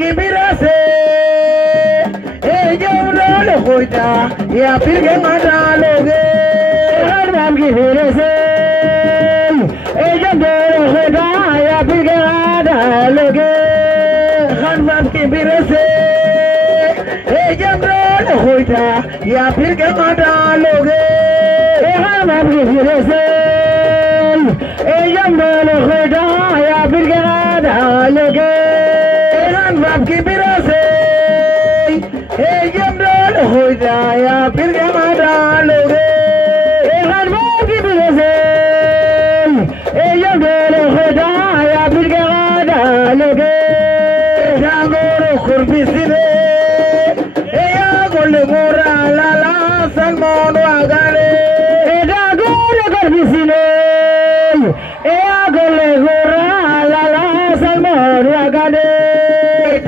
की बिरसे yo no hoita ya pirge mata loge har bab ki birase yo no hoita ya pirge mata loge har bab ki birase yo no hoita ya pirge mata loge har bab ki birase yo no hoita ya pirge mata loge har bab ki birase hoida ya pirge mata loge har bab ki birase yo no hoida ya pirge mata loge jangoro kurbisine ya golle mora la la salmon wagale jangoro kurbisine ya golle mora la la salmon wagale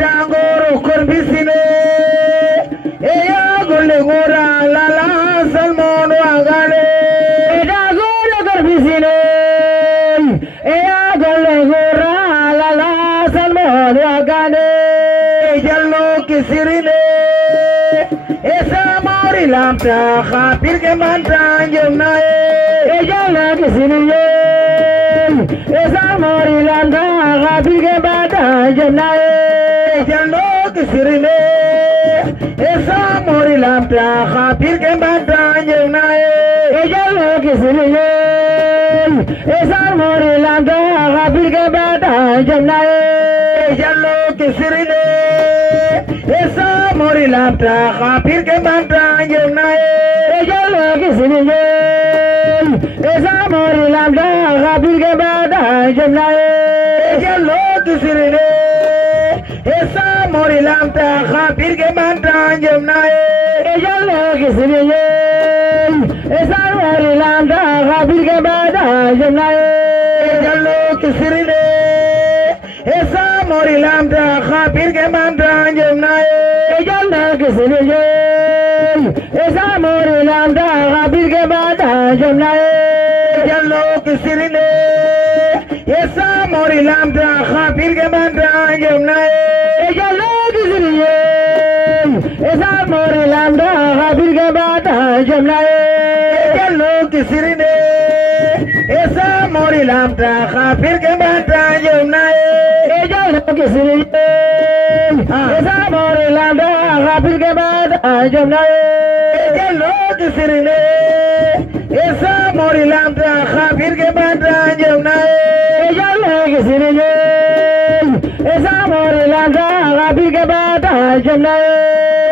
jangoro kurbisine Gora la la salmon wagale eda gole garbisine ea gole gora la la salmon wagale jallo kisirine esa mori lamta khapir ke manta jomna e jallo kisirine esa mori lamta khapir ke manta jomna e jallo kisirine esa mori lamta khapir ke manta jomna e jallo kisirine esa mori lamta khapir ke manta jomna e jallo kisirine esa mori lamta khapir ke manta jomna e jallo kisirine esa mori lamta khapir ke manta jomna e jallo kisirine esa mori lamta khapir ke manta jomna e jallo kisirine esa mori lamta khapir ke manta jomna e jallo kisirine esa mori lamta khapir ke manta jomna e jallo kisirine esa mori lamta khapir ke manta jomna e jallo kisirine esa mori lamta khapir ke manta jomna e jallo kisirine esa mori lamta khapir ke manta jomna e jallo kisirine esa mori lamta khapir ke manta jomna e jallo kisirine esa mori lamta khapir ke manta jomna e jallo kisirine esa mori lamta khapir ke manta jomna e jallo kisirine esa mori lamta khapir ke manta jomna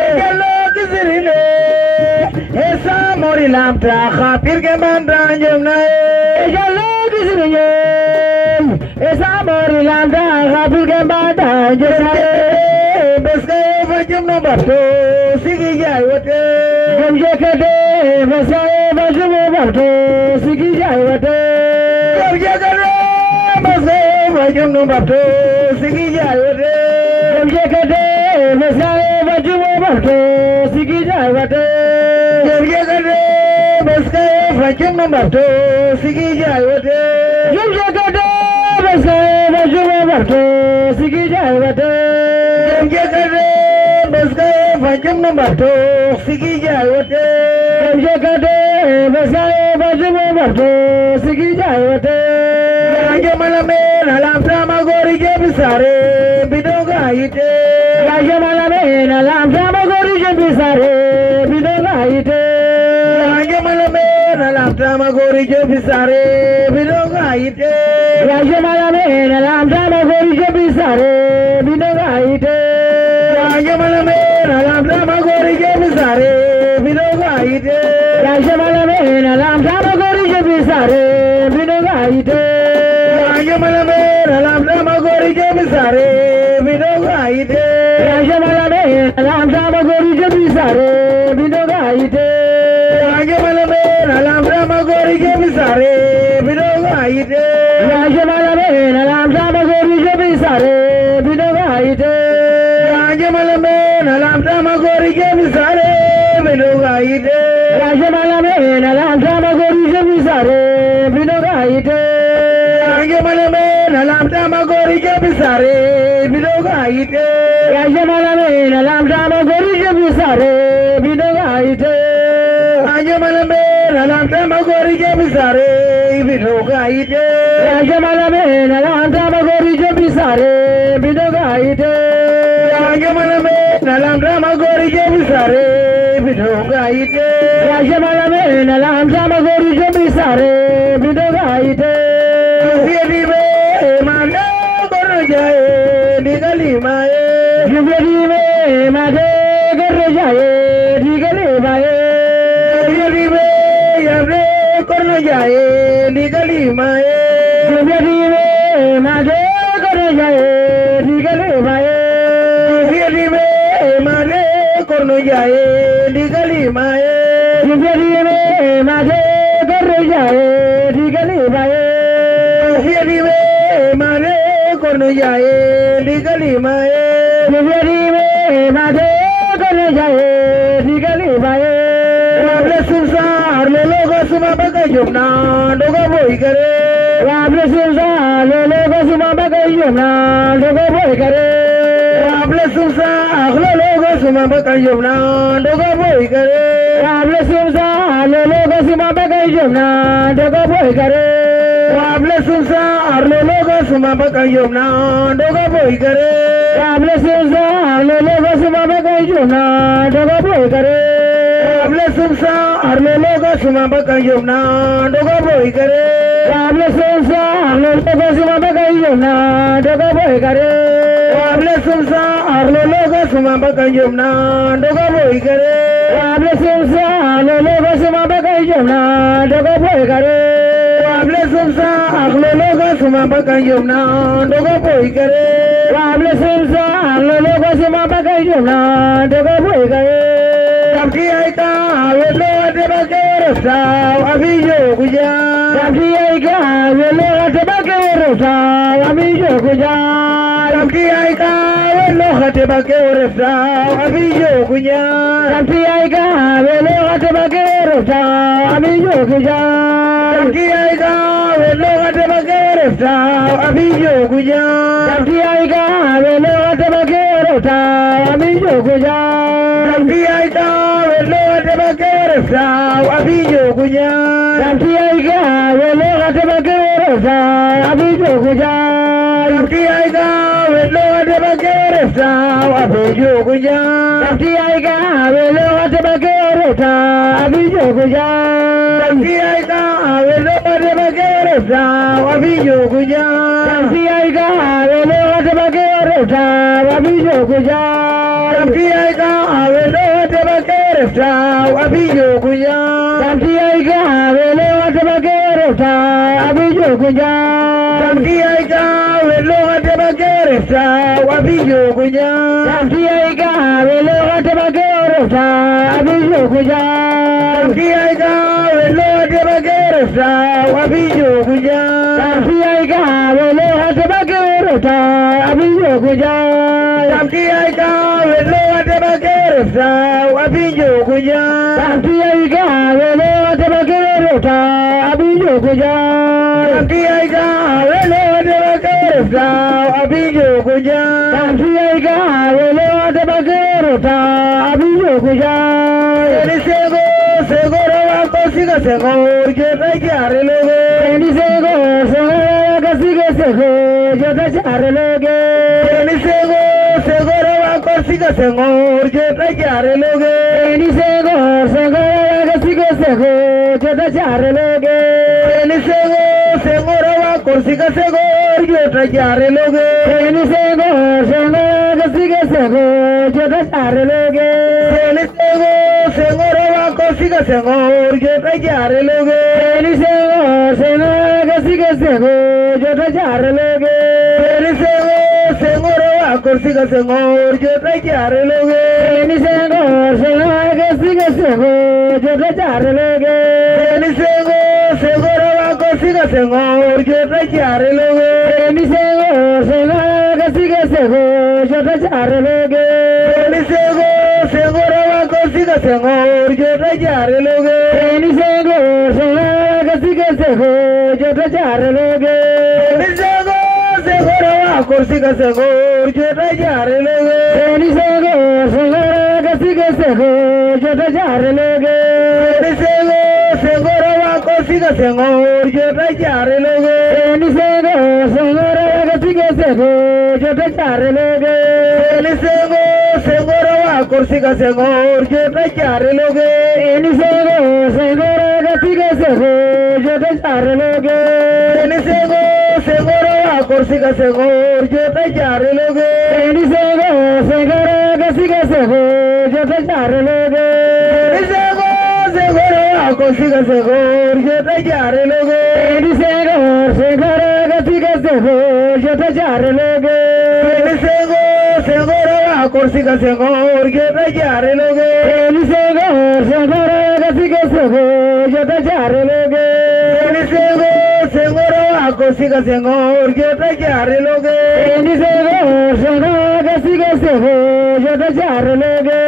e jallo kisirine esa mori lamta khapir ke manta jomna e jallo kisirine esa mori lamta khapir ke manta jomna e beske vajumno barto sigi jai wate gamje kade beske vajumno barto sigi jai wate gamje kade beske vajumno barto sigi jai wate gamje kade beske vajumno barto sigi jai wate gamje kade beske vajumno barto sigi jai wate gamje kade beske vajumno barto sigi jai wate gamje kade beske vajumno barto sigi jai wate gamje kade beske vajumno barto sigi jai wate raja malame nalam drama gori je bisare bidoga ite raja malame nalam drama gori je bisare bidoga ite raja malame nalam drama gori je bisare bidoga ite raja malame nalam drama gori je bisare bidoga ite raja malame nalam drama gori je bisare bidoga ite raja malame nalam drama gori je bisare bidoga ite raja malame nalam drama gori je bisare bidoga ite raja malame nalam drama gori je bisare bidoga ite raja malame nalam drama gori je bisare bidoga ite raja malame nalam drama gori je bisare bidoga ite raja malame nalam drama gori je bisare bidoga ite raja malame nalam drama gori je bisare bidoga ite raja malame nalam drama gori je bisare bidoga ite ya jamala me na lamda ma gori je bisare bidogaite ya jamala me na lamda ma gori je bisare bidogaite ya jamala me na lamda ma gori je bisare bidogaite ya jamala me na lamda ma gori je bisare bidogaite ya jamala me na lamda ma gori je bisare bidogaite yedi me mane goro jaye digali mae yedi me mane goro jaye digali mae yedi me yabre goro jaye digali mae yedi me mane goro jaye digali mae yedi me mane goro jaye digali mae yedi me mane goro jaye digali mae yedi me mane goro jaye digali mae yedi me mane goro jaye digali mae Rable Sunsar le logo suma baga yumna doga boy kare Rable Sunsar le logo suma baga yumna doga boy kare Rable Sunsar le logo suma baga yumna doga boy kare Rable Sunsar le logo suma baga yumna doga boy kare Rable Sunsar le logo suma baga yumna doga boy kare Rable Sunsar le logo suma baga yumna doga boy kare Rable Sunsar le logo suma baga yumna doga boy kare Rable Sunsar le logo suma baga yumna doga boy kare Rable Sunsar le logo suma baga yumna doga boy kare Rable Sunsar le logo suma baga yumna doga boy kare Rable Sunsar le logo suma baga yumna doga boy kare Rable Sunsar le logo suma baga yumna doga boy kare Ramji aika velo ate bakero sao abiyo kuja Ramji aika velo ate bakero sao abiyo kuja Ramji aika velo ate bakero sao abiyo kuja Ramji aika velo ate bakero sao abiyo kuja Ramji aika velo ate bakero sao abiyo kuja Ramji aika velo ate bakero sao abiyo kuja Ramji aika velo ate bakero sao abiyo kuja Ramji aika velo ate bakero sao abiyo kuja Ramji aika velo ate bakero sao abiyo kuja Ramji aika velo ate bakero sao abiyo kuja Ramji aika velo ate bakero sao abiyo kuja Ramji aika velo ate bakero sao abiyo kuja Ramji aika velo ate bakero sao abiyo kuja Ramji aika velo ate bakero sao abiyo kuja Ramji aika velo ate bakero sao abiyo kuja Ramji aika velo ate bakero sao abiyo kuja Ramji aika velo ate bakero sao abiyo kuja Ramji aika velo ate bakero sao abiyo kuja Ramji aika velo ate bakero sao abiyo kuja Ramji aika velo ate bakero sao abiyo kuja Ramji aika velo ate bakero sao abiyo kuja Ramji aika velo ate bakero sao abiyo kuja Eni sego rawa kosiga sego urge rajare loge Eni sego rawa kosiga sego jota chare loge Eni sego rawa kosiga sego urge rajare loge Eni sego rawa kosiga sego jota chare loge Eni sego rawa kosiga sego urge rajare loge Eni sego rawa kosiga sego jota chare loge Eni sego rawa kosiga sego urge rajare loge Eni sego rawa kosiga sego jota chare loge Eni sego rawa kosiga sego urge rajare loge Eni sego rawa kosiga sego jota chare loge Eni sego rawa kosiga sego urge rajare loge Eni sego rawa kosiga sego jota chare loge Eni sego rawa kosiga sego urge rajare loge Eni sego rawa kosiga sego jota chare loge Eni sego rawa kosiga sego jota jare loge eni sego segoro kasiga sego jota jare loge eni sego segoro wako siga sego jota jare loge eni sego segoro kasiga sego jota jare loge eni sego segoro wako siga sego jota jare loge eni sego segoro kasiga sego jota jare loge eni sego segoro wako siga sego jota jare loge eni sego segoro kasiga sego jota jare loge eni sego segoro wako siga sego jota jare loge eni sego segoro kasiga sego jota jare loge eni sego segoro wako siga sego jota jare loge eni sego segoro kasiga sego jota jare loge eni sego segoro wako siga sego jota jare loge eni sego segoro kasiga sego jota jare loge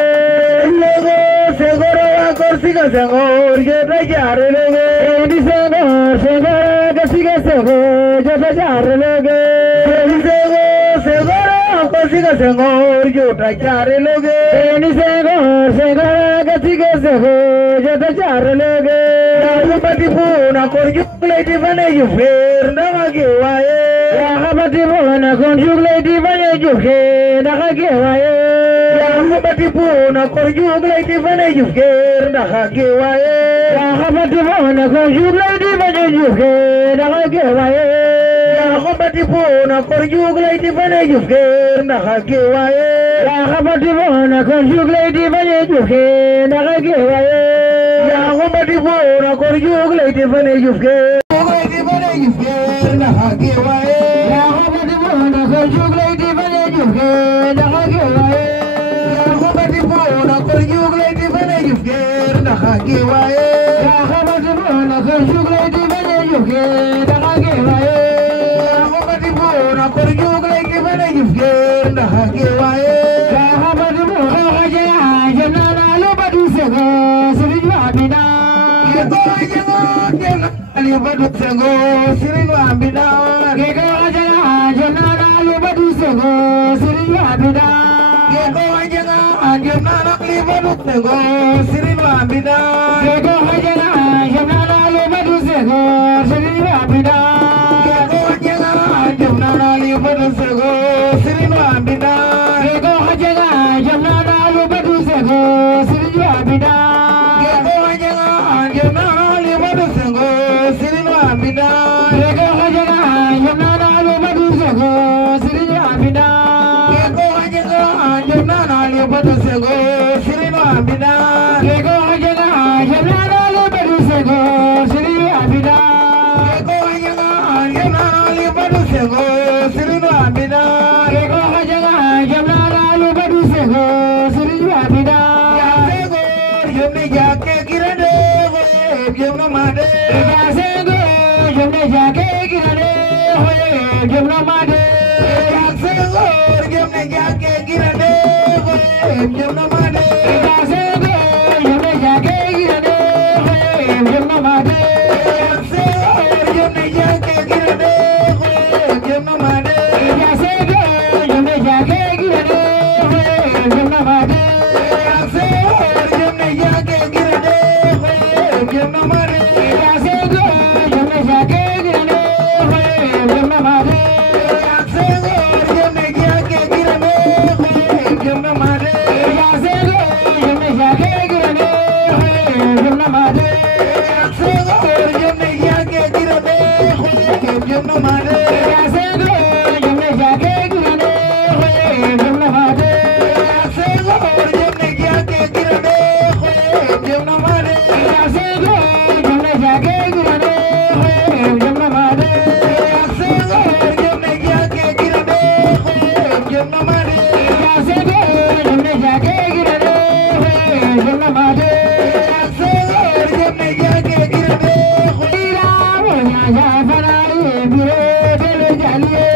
logo segoro wako siga sego jota jare loge eni sego segoro kasiga sego jota jare loge eni sego segoro wako siga sego jota jare loge eni sego segoro kasiga sego jota jare loge Habati puna konjugleti vane jufer ndamage waye Habati puna konjugleti vane jufer ndamage waye Habati puna konjugleti vane jufer ndamage waye Habati puna konjugleti vane jufer ndamage waye Habati puna konjugleti vane jufer ndamage waye Habati puna konjugleti vane jufer ndamage waye Habati puna konjugleti vane jufer ndamage waye Habati puna konjugleti vane jufer ndamage waye Habati puna konjugleti vane jufer ndamage waye Habati puna konjugleti vane jufer ndamage waye Habati puna konjugleti vane jufer ndamage waye Habati puna janana lo badu sego sirinwa bina Gego janana lo badu sego sirinwa bina Gego janana lo badu sego sirinwa bina Gego janana lo badu sego sirinwa bina Gego janana lo badu sego sirinwa bina Gego janana lo badu sego sirinwa bina Gego janana lo badu sego sirinwa bina Gego janana lo badu sego sirinwa bina Gego janana lo badu sego sirinwa bina Gego janana lo badu sego sirinwa bina Gego janana lo badu sego sirinwa bina Gego janana lo badu sego sirinwa bina Gego janana lo badu sego sirinwa bina Yasego yomne jake girade yomna made Yasego yomne jake girade yomna made Yasego yomne jake girade yomna made Yasego yomne jake girade yomna made Yasego yomne jake girade yomna made Yasego yomne jake girade yomna made Yasego yomne jake girade yomna made Yasego yomne jake girade yomna made Yasego yomne jake girade yomna made Yasego yomne jake girade yomna made Yasego yomne jake girade yomna made Yasego yomne jake girade yomna made Yasego yomne jake girade yomna made Yasego yomne jake girade yomna made Yasego yomne jake girade yomna made Yasego yomne jake girade yomna made Yasego yomne jake girade ira monya ya fanare bire dele jaliye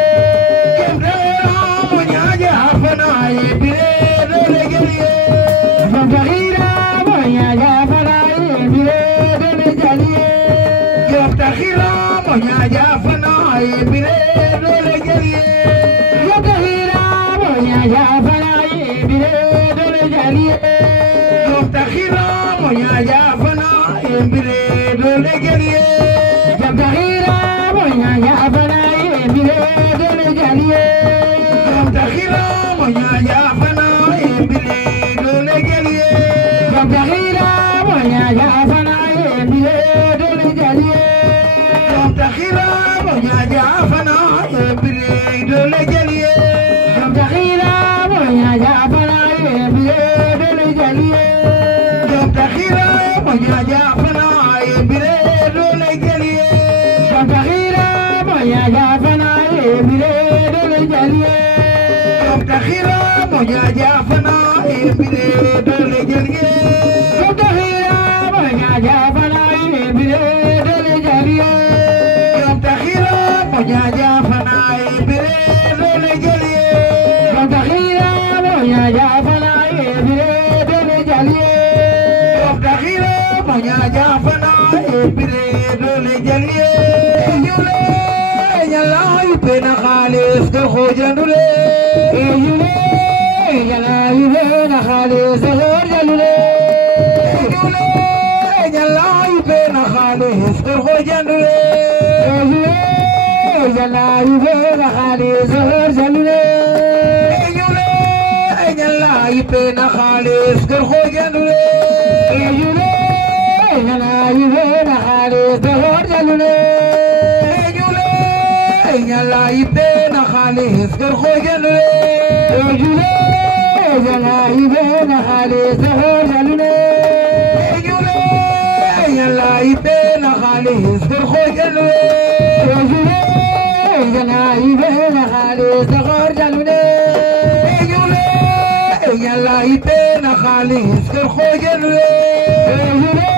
ira monya ya fanare bire dele jaliye ira monya ya fanare bire dele jaliye ira monya ya fanare bire dele jaliye ira bire dole geliye Jamtakhira moya ya fana bire dole geliye Jamtakhira moya ya fana bire dole geliye Jamtakhira moya ya fana bire dole geliye Jamtakhira moya ya fana bire dole geliye Jamtakhira moya ya fana bire dole geliye Jamtakhira moya ya fana bire dole geliye Jamtakhira moya ya fana bire dole geliye Jamtakhira moya ya fana bire dole geliye Jamtakhira moya ya fana bire dole geliye Jamtakhira moya ya fana bire dole geliye Jamtakhira moya ya fana bire dole geliye Jamtakhira moya ya fana bire dole geliye yule yalla yupena khalis ko khojandule yule yalla yupena khalis ko khojandule yule yalla yupena khalis ko khojandule yule yalla yupena khalis ko khojandule yule yalla yupena khalis ko khojandule yule yalla yupena khalis ko khojandule yalla yipena khalis ko khojandule yule yalla yipena khalis ko khojandule yule yalla yipena khalis ko khojandule yule yalla yipena khalis ko khojandule yule yalla yipena khalis ko khojandule yule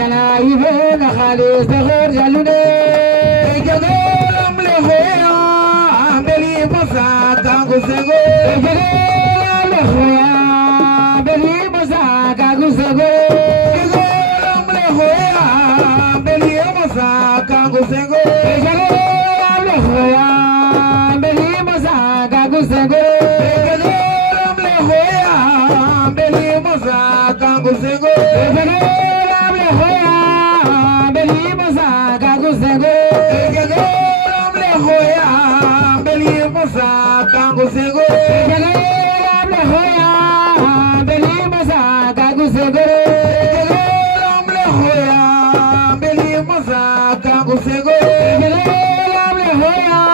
yalla yipena khalis ko khojandule Kangu sego, le hoya, beli mosa kangu sego, le hoya, beli mosa kangu sego, le hoya, beli mosa kangu sego, le hoya, beli mosa kangu sego, le hoya, beli mosa kangu sego, le hoya.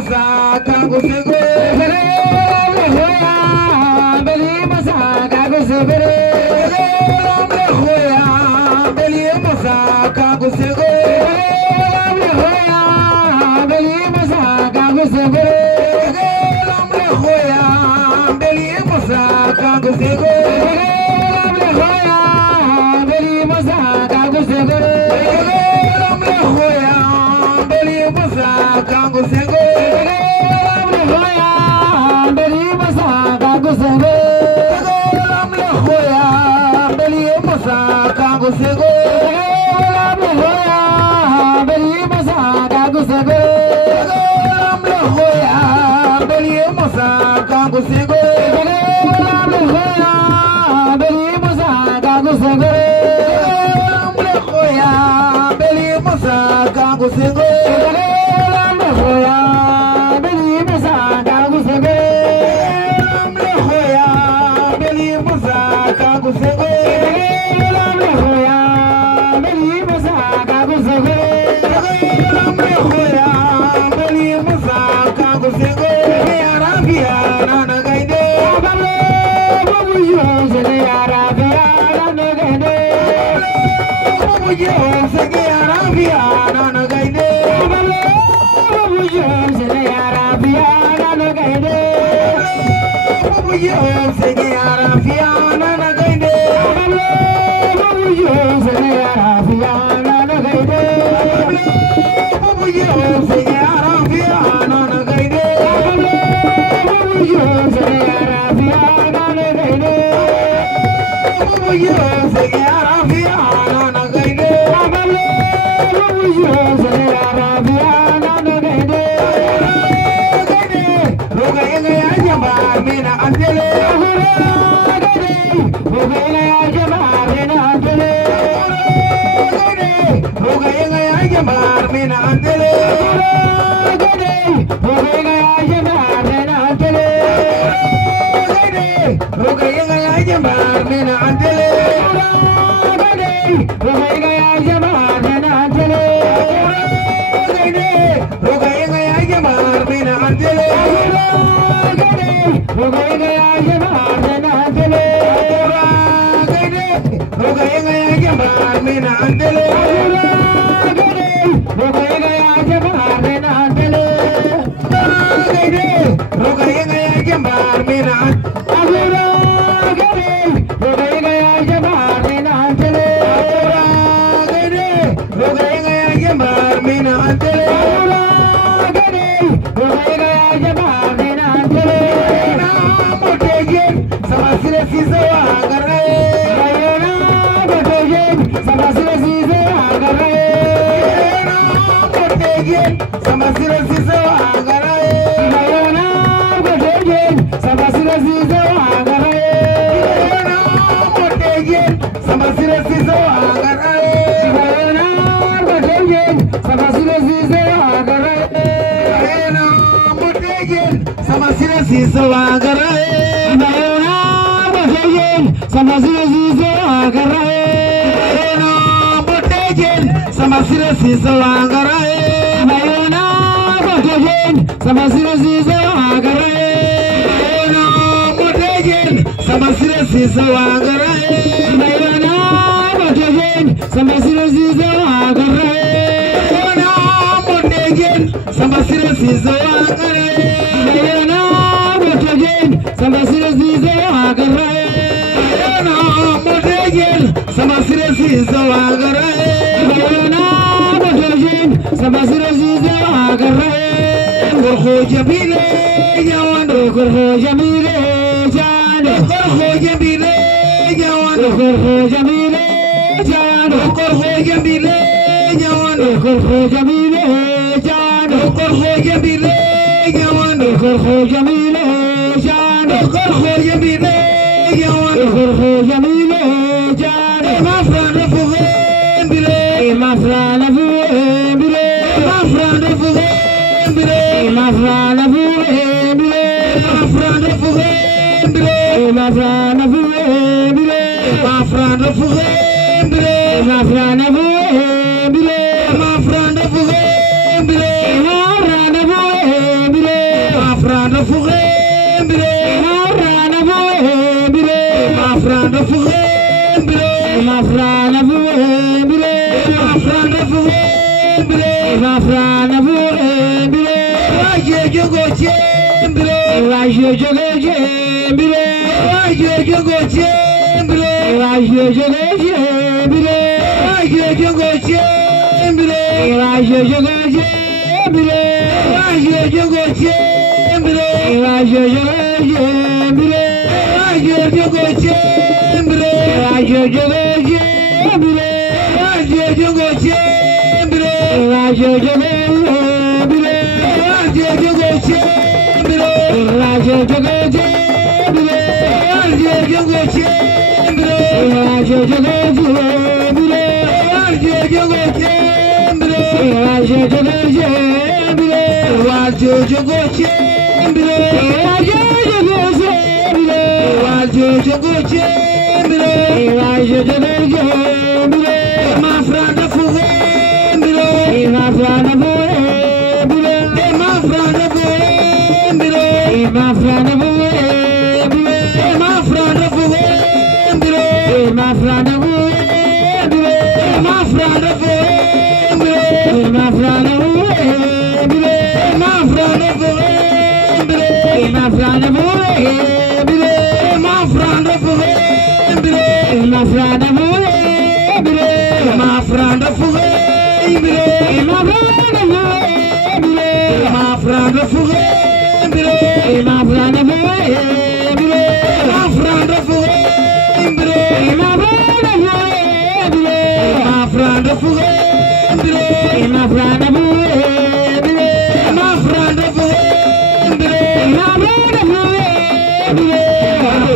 Musa kangu sego le hoya beli Musa kangu sego le hoya beli Musa kangu sego le hoya beli Musa kangu sego le hoya beli Musa kangu sego le hoya beli Musa kangu sego le hoya beli Musa kangu sego le hoya beli Musa kangu sego le hoya beli Musa kangu sego le hoya beli Musa kangu sego le hoya beli Musa kangu sego le hoya beli Musa kangu sego le hoya beli Musa kangu sego Mina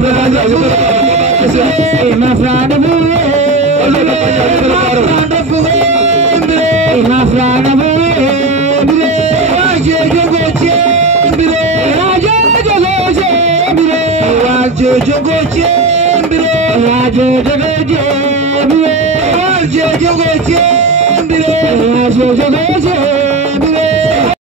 Bye. Jogo